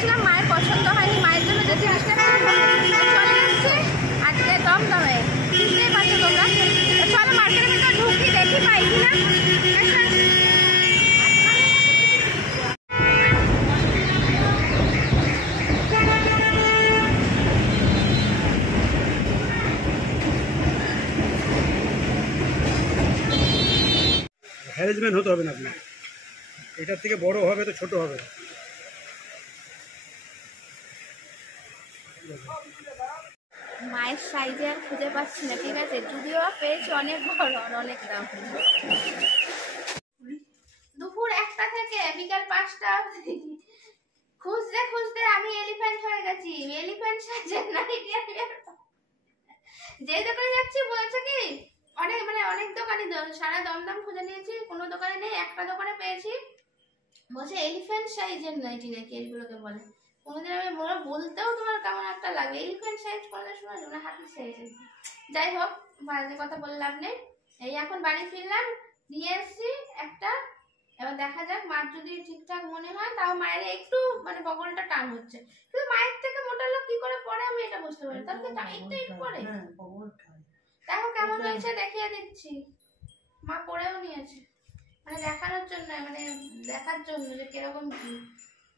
দেখছিলাম, মায়ের পছন্দ হয়নি, মায়ের জন্য যে জিনিসটা চলে এসছে আজকে দমদমে, বুঝতেই পারছো তোমরা। চলো মার্কেটের ভিতরে ঢুকি, দেখি পাই কিনা। হ্যারেসমেন্ট হতে হবে না আপনার, এটার থেকে বড় হবে তো ছোট হবে। মায়ের সাইজে আর খুঁজে পাচ্ছি না, ঠিক আছে, যদিও পেয়েছি অনেক বড় আর অনেক দাম। দুপুর 1টা থেকে বিকাল 5টা খুঁজতে খুঁজতে আমি এলিফ্যান্ট হয়ে গেছি। এলিফ্যান্ট সাইজের নাইটি আমি যে দোকানে যাচ্ছি বলছে কি অনেক দোকানে সারা দমদম খুঁজে নিয়েছি, কোনো দোকানে নেই, একটা দোকানে পেয়েছি, বলছে এলিফ্যান্ট সাইজের নাইটি নাকি এইগুলোকে বলে। কোনোদিন আমি বলতেও তোমার কেমন একটা লাগে, এলিফ্যান্ট সাইজ কোনোদিন শোনা যাবে না, হাতির সাইজের। যাই হোক, বাজে কথা বলে লাভ নেই। এই এখন বাড়ি ফিরলাম, নিয়ে এসছি একটা, এবার দেখা যাক মার যদি ঠিকঠাক মনে হয়, তাও মায়ের একটু বগলটা টান হচ্ছে, কিন্তু মায়ের থেকে মোটা লোক কি করে পরে আমি এটা বুঝতে পারি, তার একটু পরে। দেখো কেমন হয়েছে, দেখিয়ে দিচ্ছি। মা পরেও নিয়েছে, দেখানোর জন্য, দেখার জন্য যে কিরকম কি,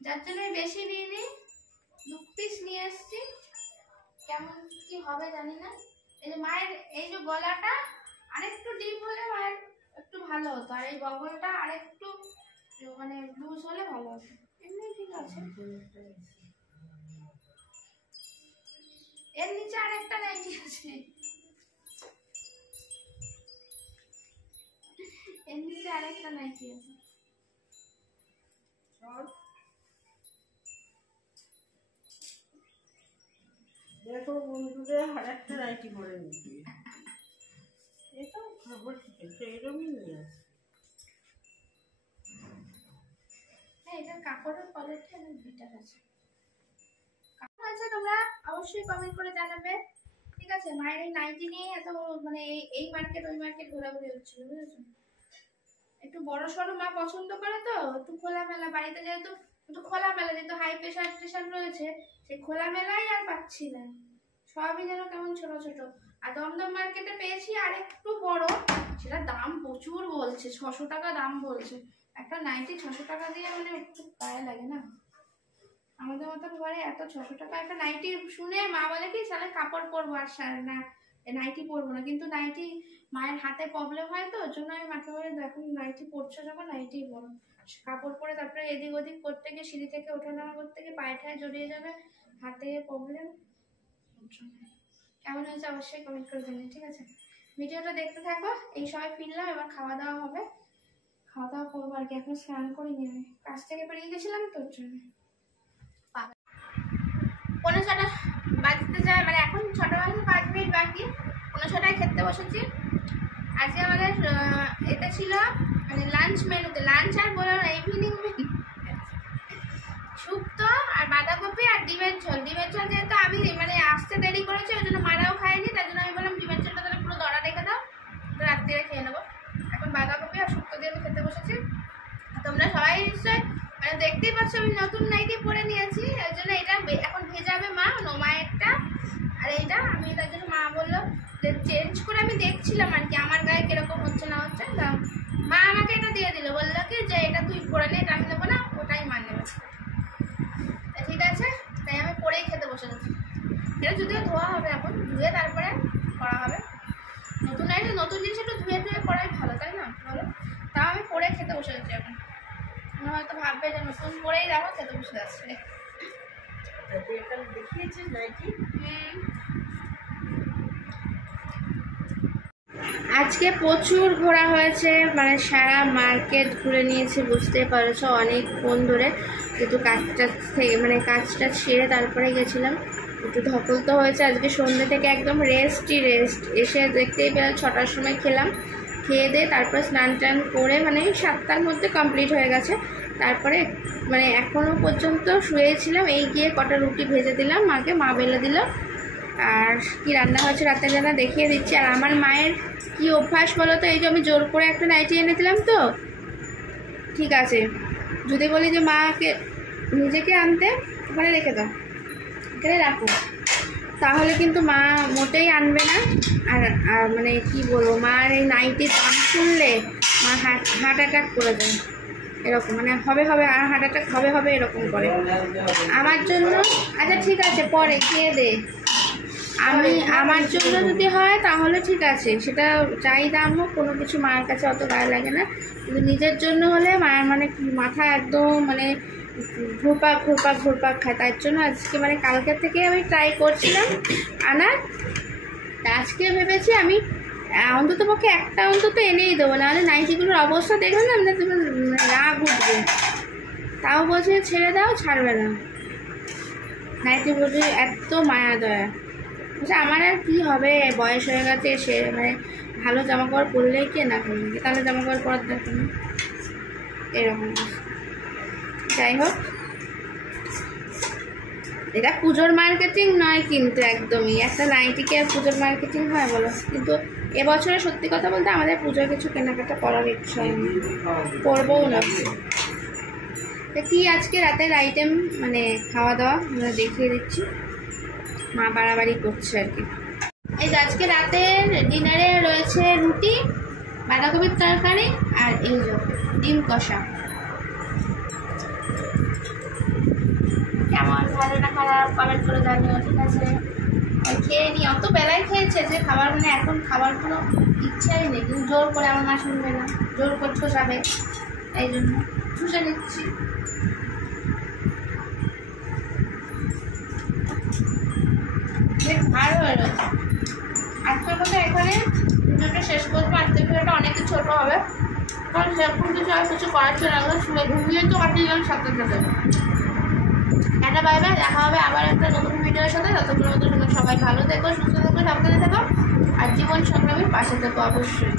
যার জন্য বেশি নিইনি, 2 পিস নিয়ে এসছি। কেমন কি হবে জানি না। এই যে মায়ের এই যে গলাটা আরেকটু ডিপ হলে মায়ের একটু ভালো হতো, আর এই বগলটা আরেকটু লুজ হলে ভালো হতো। এমনি ঠিক আছে। এর নিচে আরেকটা নাইটি আছে, এর নিচে আরেকটা নাইটি আছে। দেখো বন্ধুদের আরেকটা নাইটি পরে নিবি, এটাও খবর ঠিক আছে, এরকমই নিয়ে আসে। হ্যাঁ, এটার কাপড়ের কোয়ালিটি অনেক বেটার আছে। কেমন আছে তোমরা অবশ্যই কমেন্ট করে জানাবে, ঠিক আছে। মায়ের এই নাইটি নিয়ে এত এই মার্কেট ওই মার্কেট ঘোরাঘুরি হচ্ছিল, বুঝেছো। একটু বড় সড়ো মা পছন্দ করে, তো একটু খোলামেলা, বাড়িতে যেহেতু একটু খোলামেলা, যেহেতু হাই প্রেশার স্টেশন রয়েছে, সেই খোলামেলাই আর পাচ্ছি না, সবই যেন কেমন ছোট ছোট। আর দমদম মার্কেটে পেয়েছি আর একটু বড়, সেটা দাম প্রচুর বলছে, 600 টাকা দাম বলছে। একটা নাইটি 600 টাকা দিয়ে খুব গায়ে লাগে না, আমাদের মতন ঘরে এত 600 টাকা একটা নাইটি শুনে মা বলে কি সালে কাপড় পরবো আর না নাইটি পরবো না, কিন্তু নাইটি মায়ের হাতে প্রবলেম হয়, তো ওর জন্য আমি মাকে বলে এখন নাইটি পরছো যখন নাইটি পরো, কাপড় পরে তারপরে এদিক ওদিক করতে গিয়ে সিঁড়ি থেকে ওঠা নামা করতে গিয়ে পায়ে ঠায় জড়িয়ে যাবে, হাতে প্রবলেম। কেমন হয়েছে অবশ্যই কমেন্ট করে জানিয়ে, ঠিক আছে। ভিডিওটা দেখতে থাকো। এই সময় ফিরলাম, এবার খাওয়া দাওয়া হবে, খাওয়া দাওয়া করবো আর কি। এখন স্নান করিনি, আমি কাজ থেকে বেরিয়ে গেছিলাম তো ওর জন্য। 6:45 বাজতে যায়, এখন 6টা বাজতে 5 মিনিট বাকি, 6:45 খেতে বসেছি। আজকে আমাদের এটা ছিল লাঞ্চ মেনুতে, লাঞ্চ আর বলো না ইভিনিং শুক্তো আর বাঁধাকপি আর ডিমের ঝোল। ডিমের ঝোল যেহেতু আমি আসতে দেরি করেছি, ওই জন্য মারাও খাইনি, তাই জন্য আমি বললাম ডিমের ঝোলটা তাহলে পুরো দড়া রেখে দাও, রাত্রিরে খেয়ে নেবো। এখন বাঁধাকপি আর শুক্তো দিয়ে আমি খেতে বসেছি। তোমরা সবাই নিশ্চয়ই দেখতেই পাচ্ছ আমি নতুন নাইটি পরে নিয়েছি, ওই জন্য এটা এখন ভেজাবে মা, নোমায়েরটা, আর এইটা আমি, তার জন্য মা বললো যে চেঞ্জ করে আমি দেখছিলাম আর কি আমার গায়ে কিরকম হচ্ছে না হচ্ছে, তা মা আমাকে এটা দিয়ে দিল, বললো কি যে এটা তুই পরে নে, এটা আমি নেবো না, ওটাই মা নেবে। ঠিক আছে, তাই আমি পরেই খেতে বসে গেছি। এটা যদিও ধোয়া হবে, এখন ধুয়ে তারপরে করা হবে। নতুন নাইটি নতুন জিনিস একটু ধুয়ে ধুয়ে করাই ভালো, তাই না বলো। তাও আমি পরে খেতে বসে গেছি। এখন হয়তো ভাববে যে নতুন পরেই দেখো খেতে বসে যাচ্ছে। দেখিয়েছিস নাইটি? আজকে প্রচুর ঘোরা হয়েছে, সারা মার্কেট ঘুরে নিয়েছি, বুঝতে পারছো অনেকক্ষণ ধরে, কিন্তু কাজটা কাজটা ছেড়ে তারপরে গেছিলাম, একটু ধকল তো হয়েছে। আজকে সন্ধ্যে থেকে একদম রেস্ট। এসে দেখতেই পেলাম 6টার সময় খেলাম, খেয়ে দিয়ে তারপরে স্নান টান করে 7টার মধ্যে কমপ্লিট হয়ে গেছে। তারপরে এখনও পর্যন্ত শুয়েছিলাম, এই গিয়ে কটা রুটি ভেজে দিলাম মাকে, মা বেলে দিল। আর কি রান্না হয়েছে রাতের রান্না দেখিয়ে দিচ্ছি। আর আমার মায়ের কি অভ্যাস বলো তো, এই যে আমি জোর করে একটা নাইটি এনে দিলাম, তো ঠিক আছে যদি বলি যে মাকে নিজেকে আনতে, ওখানে রেখে দাও, এখানে রাখো। তাহলে কিন্তু মা মোটেই আনবে না। আর মানে কি বলবো, মার এই নাইটির দাম শুনলে মা হার্ট অ্যাটাক করে দেয়, এরকম মানে হবে আর হার্ট অ্যাটাক হবে এরকম করে আমার জন্য। আচ্ছা ঠিক আছে, পরে খেয়ে দে। আমার জন্য যদি হয় তাহলে ঠিক আছে, সেটা চাই দাম হোক, কোনো কিছু মায়ের কাছে অত গায়ে লাগে না। কিন্তু নিজের জন্য হলে মায়ের মানে মাথা একদম মানে ঘুরপাক খায়। তার জন্য আজকে মানে কালকের থেকে আমি ট্রাই করছিলাম আনার। আজকে ভেবেছি আমি অন্তত পক্ষে একটা অন্তত এনেই দেবো, নাহলে নাইটিগুলোর অবস্থা দেখলে না মানে তুমি রাগ উঠবে। তাও বলছে ছেড়ে দাও, ছাড়বে না। নাইটি বলছে এত মায়া দয়া। আচ্ছা আমার আর কী হবে, বয়স হয়ে গেছে, সে মানে ভালো জামা কাপড় পরলেই কে না করবে, তাহলে জামা কাপড় পরার দরকার নেই, এরকম। যাই হোক, এটা পুজোর মার্কেটিং নয় কিন্তু একদমই। একটা নাইটিকে আর পুজোর মার্কেটিং হয় বলো? কিন্তু এবছরে সত্যি কথা বলতে আমাদের পুজোর কিছু কেনাকাটা করার ইচ্ছা নেই, করবোও না। কি আজকে রাতের আইটেম মানে খাওয়া দাওয়া আমরা দেখিয়ে দিচ্ছি, মা বাড়াবাড়ি করছে আর কি। এই যে আজকে রাতের ডিনারে রয়েছে রুটি, বাঁধাকপির তরকারি আর এই যে ডিম কষা। কেমন, ভালো না খারাপ কমেন্ট করে জানিও, ঠিক আছে? খেয়ে নি, অত বেলায় খেয়েছে যে খাবার মানে এখন খাবার কোনো ইচ্ছাই নেই, কিন্তু জোর করে আমার মা শুনবে না, জোর করে ঠোসাবে, এই জন্য ঠুসে নিচ্ছি। বেশ ভালো হয়ে রয়েছে। আজকের মতো এখানে ভিডিওটা শেষ করবো। আজকের ভিডিওটা অনেক ছোট হবে, কারণ সেরকম কিছু আর কিছু করার ছিল না, শুনে ঘুমিয়ে তো কাটিয়ে গেল সাথে সাথে। একটা বাই বাই, দেখা হবে আবার একটা নতুন ভিডিওর সাথে। ততক্ষণ মতো সবাই ভালো থেকো, সুস্থ থেকো, সাবধানে থেকো, আর জীবন সংগ্রামের পাশে থেকো অবশ্যই।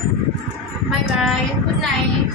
Bye bye, good night.